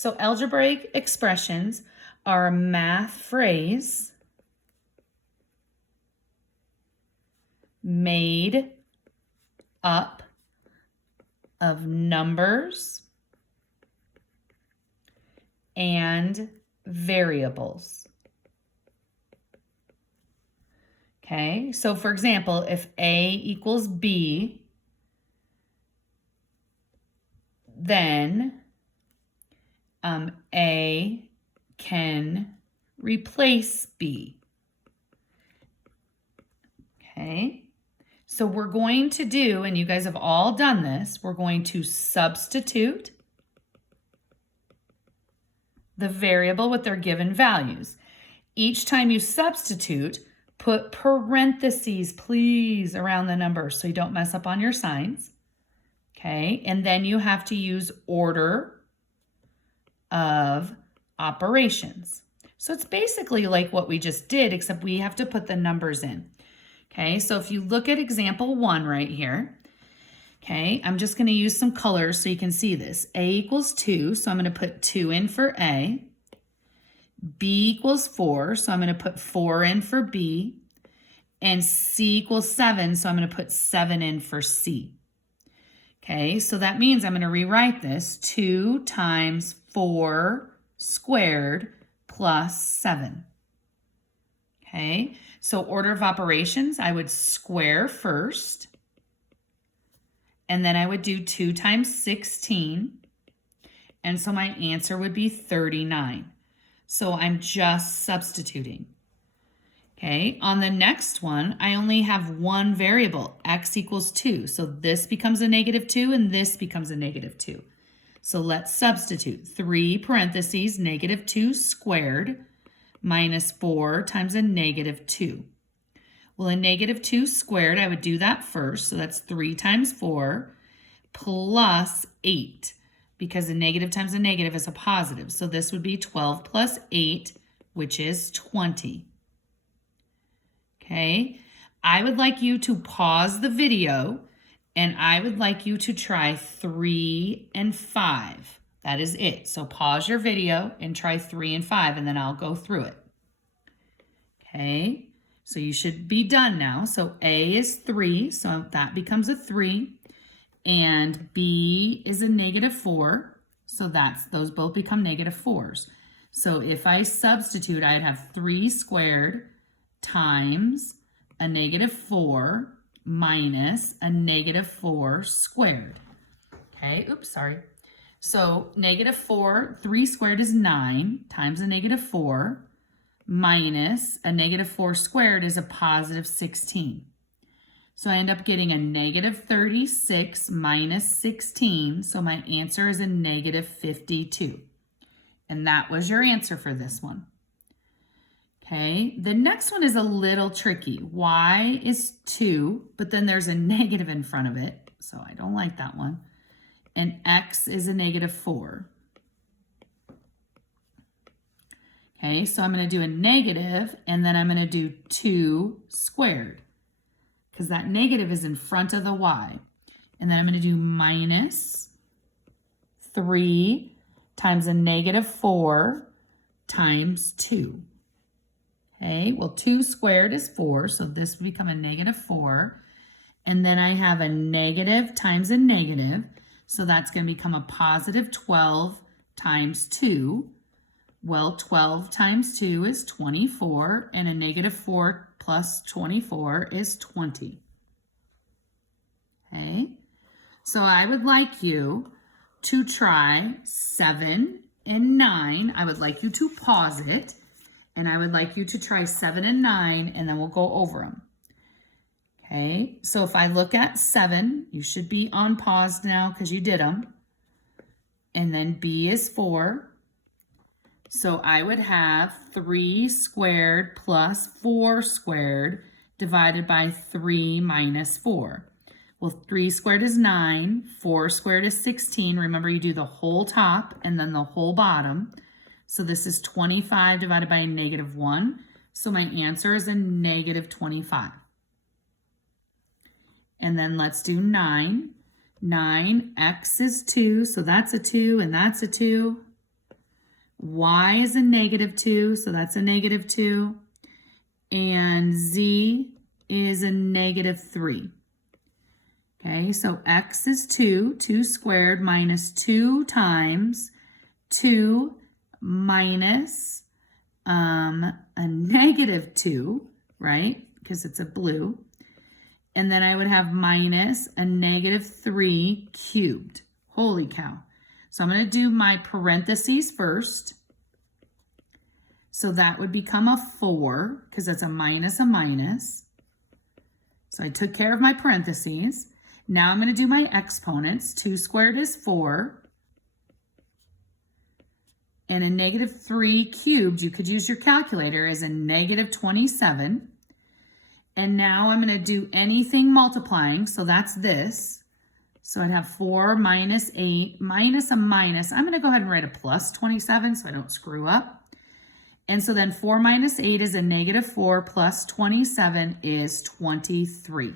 So algebraic expressions are a math phrase made up of numbers and variables. Okay, so for example, if A equals B, then A can replace B. Okay, so we're going to do, and you guys have all done this, we're going to substitute the variable with their given values. Each time you substitute, put parentheses, please, around the numbers so you don't mess up on your signs. Okay, and then you have to use order of operations. So it's basically like what we just did, except we have to put the numbers in. Okay, so if you look at example 1 right here, okay, I'm just going to use some colors so you can see this. A equals 2, so I'm going to put 2 in for A. B equals 4, so I'm going to put 4 in for B. And C equals 7, so I'm going to put 7 in for C. Okay, so that means I'm going to rewrite this 2 times 4 squared plus 7. Okay, so order of operations, I would square first. And then I would do 2 times 16. And so my answer would be 39. So I'm just substituting. Okay, on the next one, I only have one variable, x equals 2. So this becomes a negative 2 and this becomes a negative 2. So let's substitute 3 parentheses, negative 2 squared minus 4 times a negative 2. Well, a negative 2 squared, I would do that first. So that's 3 times 4 plus 8, because a negative times a negative is a positive. So this would be 12 plus 8, which is 20. Okay, I would like you to pause the video and I would like you to try 3 and 5. That is it. So pause your video and try 3 and 5 and then I'll go through it. Okay, so you should be done now. So A is 3, so that becomes a 3. And B is a negative 4, so those both become negative 4s. So if I substitute, I'd have 3 squared times a negative 4 minus a negative 4 squared. Okay, oops, sorry. So negative 4, 3 squared is 9 times a negative 4 minus a negative 4 squared is a positive 16. So I end up getting a negative 36 minus 16. So my answer is a negative 52. And that was your answer for this one. Okay, the next one is a little tricky. Y is 2, but then there's a negative in front of it. So I don't like that one. And X is a negative 4. Okay, so I'm going to do a negative, and then I'm going to do 2 squared, because that negative is in front of the Y. And then I'm going to do minus 3 times a negative 4 times 2. Okay, well, 2 squared is 4, so this would become a negative 4. And then I have a negative times a negative, so that's going to become a positive 12 times 2. Well, 12 times 2 is 24, and a negative 4 plus 24 is 20. Okay, so I would like you to try 7 and 9. I would like you to pause it, and I would like you to try 7 and 9, and then we'll go over them. Okay, so if I look at 7, you should be on pause now because you did them. And then B is 4. So I would have 3 squared plus 4 squared divided by 3 minus 4. Well, 3 squared is 9, 4 squared is 16. Remember, you do the whole top and then the whole bottom. So this is 25 divided by a negative 1. So my answer is a negative 25. And then let's do 9. 9, x is 2, so that's a 2 and that's a 2. Y is a negative 2, so that's a negative 2. And Z is a negative 3. Okay, so x is 2. 2 squared minus 2 times 2 minus a negative 2, right? Because it's a blue. And then I would have minus a negative 3 cubed. Holy cow. So I'm going to do my parentheses first. So that would become a 4 because that's a minus. So I took care of my parentheses. Now I'm going to do my exponents. 2 squared is 4. And a negative 3 cubed, you could use your calculator, is a negative 27. And now I'm going to do anything multiplying. So that's this. So I'd have 4 minus 8 minus a minus. I'm going to go ahead and write a plus 27 so I don't screw up. And so then 4 minus 8 is a negative 4 plus 27 is 23.